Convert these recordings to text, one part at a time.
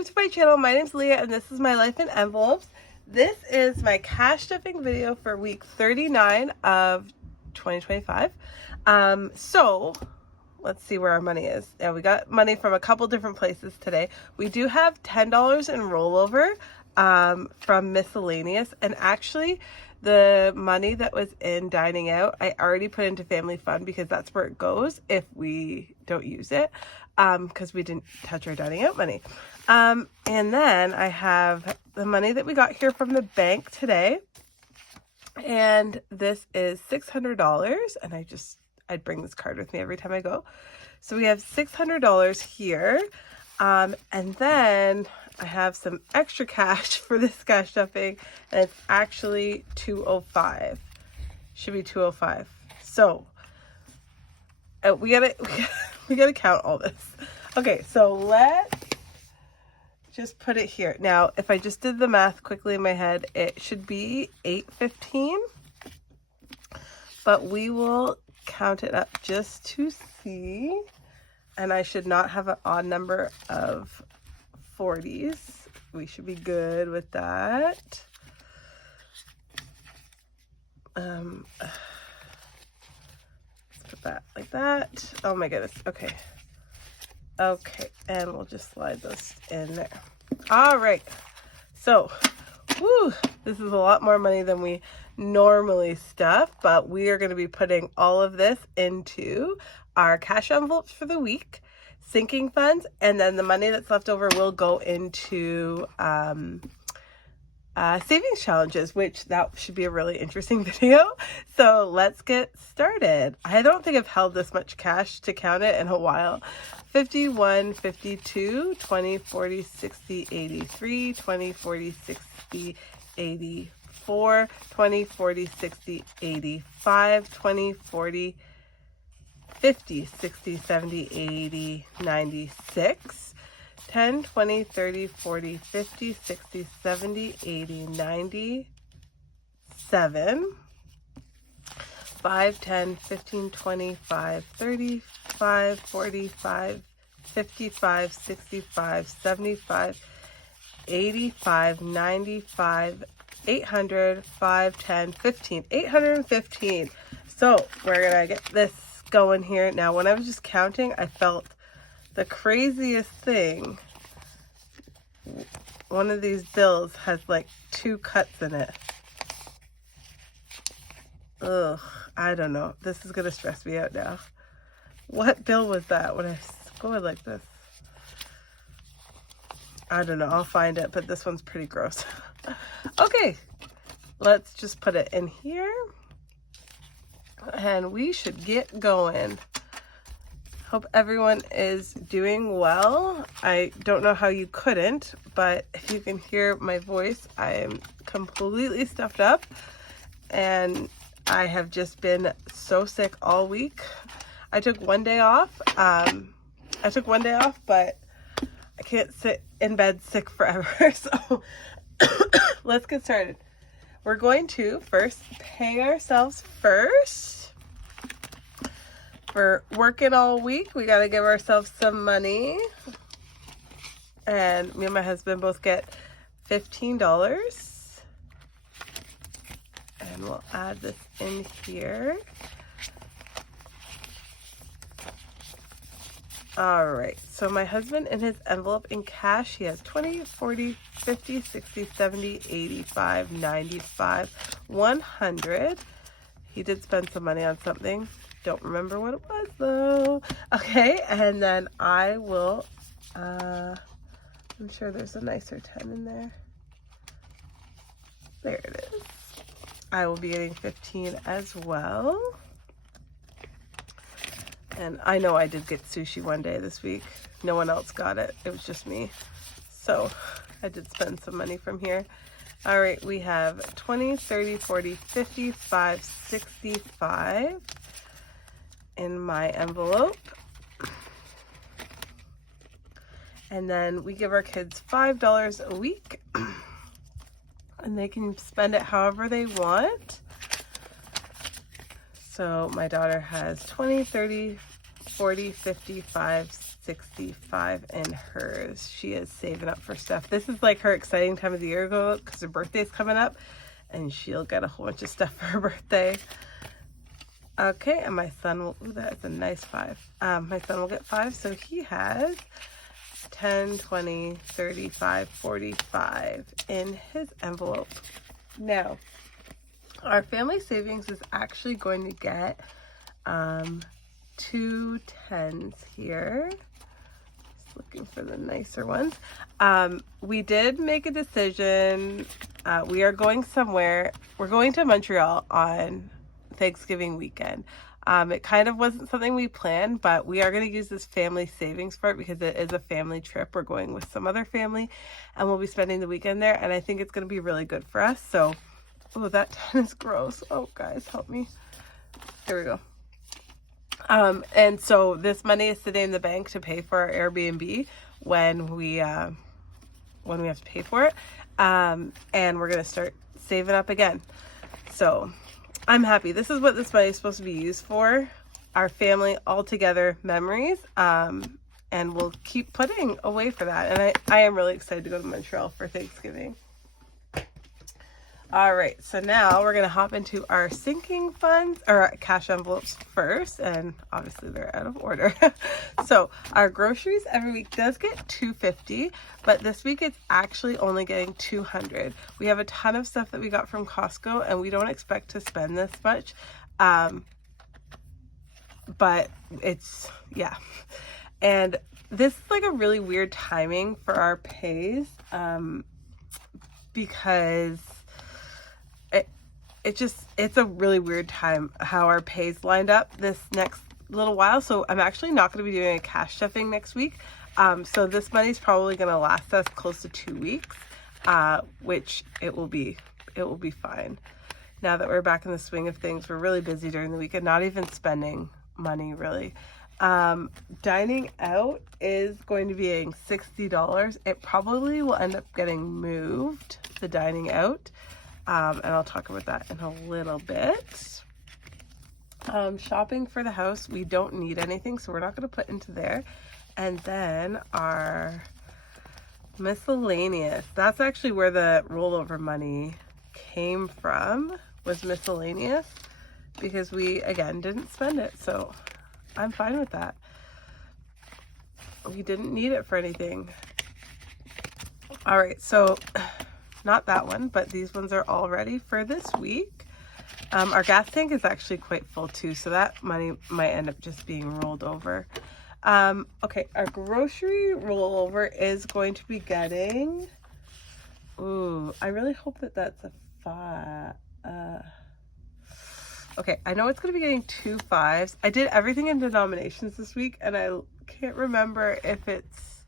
welcome to my channel. My name's Leah and this is my life in envelopes. This is my cash stuffing video for week 39 of 2025. So let's see where our money is. Yeah, we got money from a couple different places today. We do have $10 in rollover from miscellaneous, and actually the money that was in dining out I already put into family fund because that's where it goes if we don't use it, because we didn't touch our dining out money. And then I have the money that we got here from the bank today, and this is $600, and I'd bring this card with me every time I go. So we have $600 here, and then I have some extra cash for this cash stuffing, and it's actually $205. Should be $205. So we gotta count all this. Okay, so let's just put it here. Now, if I just did the math quickly in my head, it should be $815, but we will count it up just to see, and I should not have an odd number of 40s. We should be good with that. Let's put that like that. Oh my goodness. Okay, and we'll just slide those in there. All right, so this is a lot more money than we normally stuff, but we are going to be putting all of this into our cash envelopes for the week, sinking funds, and then the money that's left over will go into savings challenges, which that should be a really interesting video. So let's get started. I don't think I've held this much cash to count it in a while. 51, 52, 20, 40, 60, 83, 20, 40, 60, 84, 20, 40, 60, 85, 20, 40, 50, 60, 70, 80, 96, 10, 20, 30, 40, 50, 60, 70, 80, 97, 5, 10, 15, 25, 35, 45, 55, 65, 75, 85, 95, 800, 5, 10, 15, 815. So we're gonna get this going here. Now, when I was just counting, I felt the craziest thing. One of these bills has like 2 cuts in it. Ugh, I don't know. This is gonna stress me out now. What bill was that when I scored like this? I don't know. I'll find it, but this one's pretty gross. Okay, let's just put it in here and we should get going. Hope everyone is doing well. I don't know how you couldn't, but if you can hear my voice, I am completely stuffed up and I have just been so sick all week. I took one day off. But I can't sit in bed sick forever. So let's get started. We're going to first pay ourselves first. For working all week, we got to give ourselves some money. And me and my husband both get $15. And we'll add this in here. All right, so my husband in his envelope in cash, he has 20, 40, 50, 60, 70, 85, 95, 100. He did spend some money on something. Don't remember what it was though. Okay, and then I will, I'm sure there's a nicer 10 in there. There it is. I will be getting 15 as well. And I know I did get sushi one day this week. No one else got it. It was just me. So I did spend some money from here. All right, we have 20, 30, 40, 55, 65 in my envelope. And then we give our kids $5 a week. And they can spend it however they want. So my daughter has 20, 30, 40, 55, $65 in hers. She is saving up for stuff. This is like her exciting time of the year because her birthday's coming up and she'll get a whole bunch of stuff for her birthday. Okay, and my son will, ooh, that's a nice 5. My son will get 5, so he has 10, 20, 35, 45 in his envelope. Now, our family savings is actually going to get 2 10s here. Just looking for the nicer ones. We did make a decision. We are going somewhere. We're going to Montreal on Thanksgiving weekend. It kind of wasn't something we planned, but we are going to use this family savings for it because it is a family trip. We're going with some other family and we'll be spending the weekend there, and I think it's going to be really good for us. So, oh, that 10 is gross. Oh, guys, help me. Here we go. And so this money is sitting in the bank to pay for our Airbnb when we have to pay for it. And we're going to start saving up again. So I'm happy. This is what this money is supposed to be used for. Our family all together memories. And we'll keep putting away for that. And I am really excited to go to Montreal for Thanksgiving. All right, so now we're going to hop into our sinking funds, or our cash envelopes first, and obviously they're out of order. So our groceries every week does get $250, but this week it's actually only getting $200. We have a ton of stuff that we got from Costco, and we don't expect to spend this much, but it's, yeah. And this is like a really weird timing for our pays, because it's a really weird time how our pays lined up this next little while. So I'm actually not going to be doing a cash stuffing next week. So this money's probably going to last us close to 2 weeks, which it will be fine. Now that we're back in the swing of things, we're really busy during the weekend, not even spending money really. Dining out is going to be getting $60. It probably will end up getting moved, the dining out. And I'll talk about that in a little bit. Shopping for the house, we don't need anything, so we're not going to put into there. And then our miscellaneous, that's actually where the rollover money came from, was miscellaneous, because we, again, didn't spend it. So I'm fine with that. We didn't need it for anything. All right, so not that one, but these ones are all ready for this week. Our gas tank is actually quite full too, so that money might end up just being rolled over. Okay, our grocery rollover is going to be getting, ooh, I really hope that that's a 5. Okay, I know it's going to be getting 2 5s. I did everything in denominations this week, and I can't remember if it's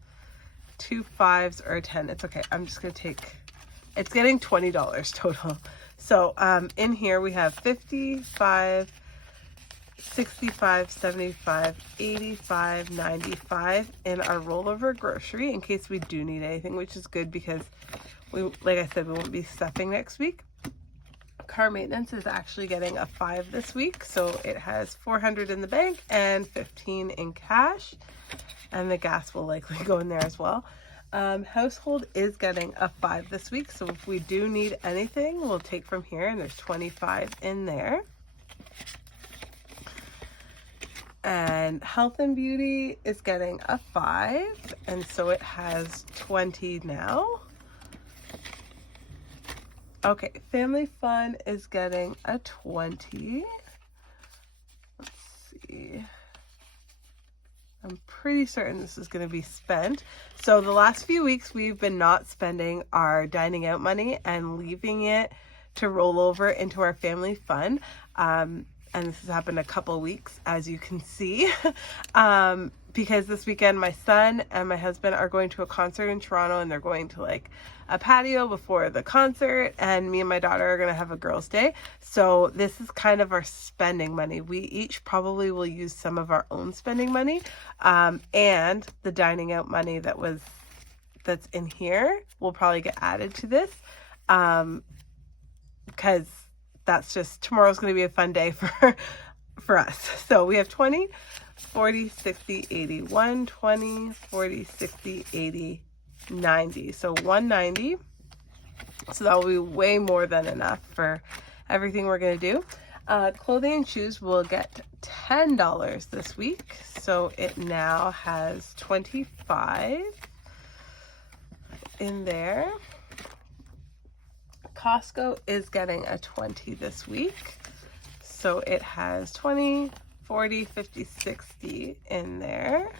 2 5s or a 10. It's okay. I'm just going to take, it's getting $20 total. So in here we have 55, 65, 75, 85, 95 in our rollover grocery in case we do need anything, which is good because we, like I said, we won't be stuffing next week. Car maintenance is actually getting a 5 this week, so it has 400 in the bank and 15 in cash, and the gas will likely go in there as well. Household is getting a 5 this week, so if we do need anything, we'll take from here, and there's 25 in there. And health and beauty is getting a 5, and so it has 20 now. Okay, family fun is getting a 20. Let's see. I'm pretty certain this is going to be spent. So the last few weeks we've been not spending our dining out money and leaving it to roll over into our family fun. And this has happened a couple weeks, as you can see. Because this weekend my son and my husband are going to a concert in Toronto, and they're going to like a patio before the concert, and me and my daughter are going to have a girls' day. So this is kind of our spending money. We each probably will use some of our own spending money, and the dining out money that's in here will probably get added to this, because that's just, tomorrow's going to be a fun day for us. So we have 20. 40, 60, 80, 120, 40, 60, 80, 90. So 190. So that will be way more than enough for everything we're going to do. Clothing and shoes will get $10 this week. So it now has 25 in there. Costco is getting a 20 this week. So it has 20, 40, 50, 60 in there.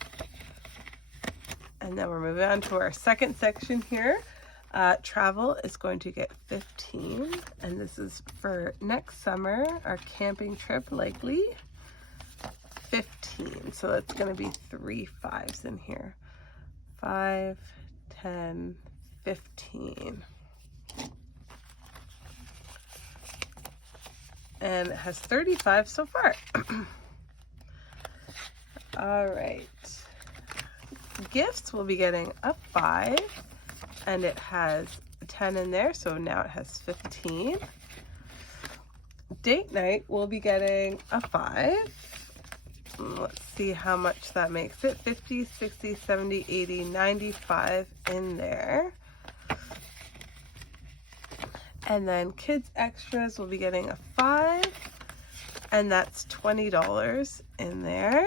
And then we're moving on to our second section here. Travel is going to get 15, and this is for next summer, our camping trip likely. 15, so that's going to be 3 5s in here. 5, 10, 15. And it has 35 so far. All right. Gifts will be getting a 5, and it has 10 in there, so now it has 15. Date night will be getting a 5. Let's see how much that makes it. 50, 60, 70, 80, 95 in there. And then kids extras will be getting a 5, and that's $20 in there.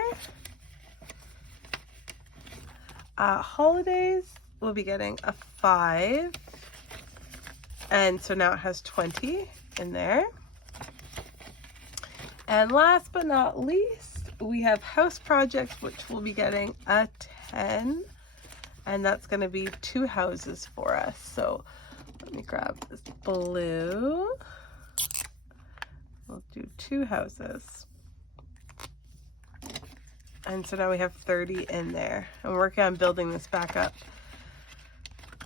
Holidays will be getting a 5, and so now it has 20 in there. And last but not least, we have house projects, which will be getting a 10, and that's going to be 2 houses for us. So let me grab this blue. We'll do 2 houses. And so now we have 30 in there. I'm working on building this back up.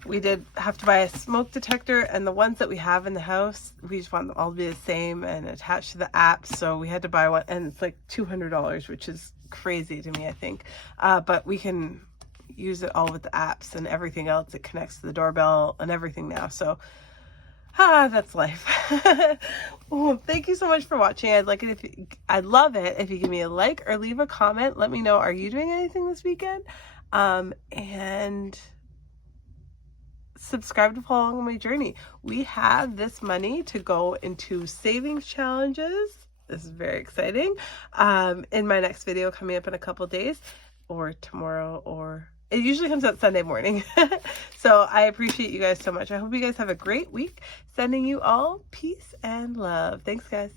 We did have to buy a smoke detector, and the ones that we have in the house, we just want them all to be the same and attached to the apps. So we had to buy one, and it's like $200, which is crazy to me, I think. But we can use it all with the apps and everything else. It connects to the doorbell and everything now. So that's life. Well, thank you so much for watching. I'd love it if you give me a like or leave a comment. Let me know, are you doing anything this weekend? And subscribe to follow along my journey. We have this money to go into savings challenges. This is very exciting. In my next video coming up in a couple days, or tomorrow, or it usually comes out Sunday morning. So I appreciate you guys so much. I hope you guys have a great week. Sending you all peace and love. Thanks, guys.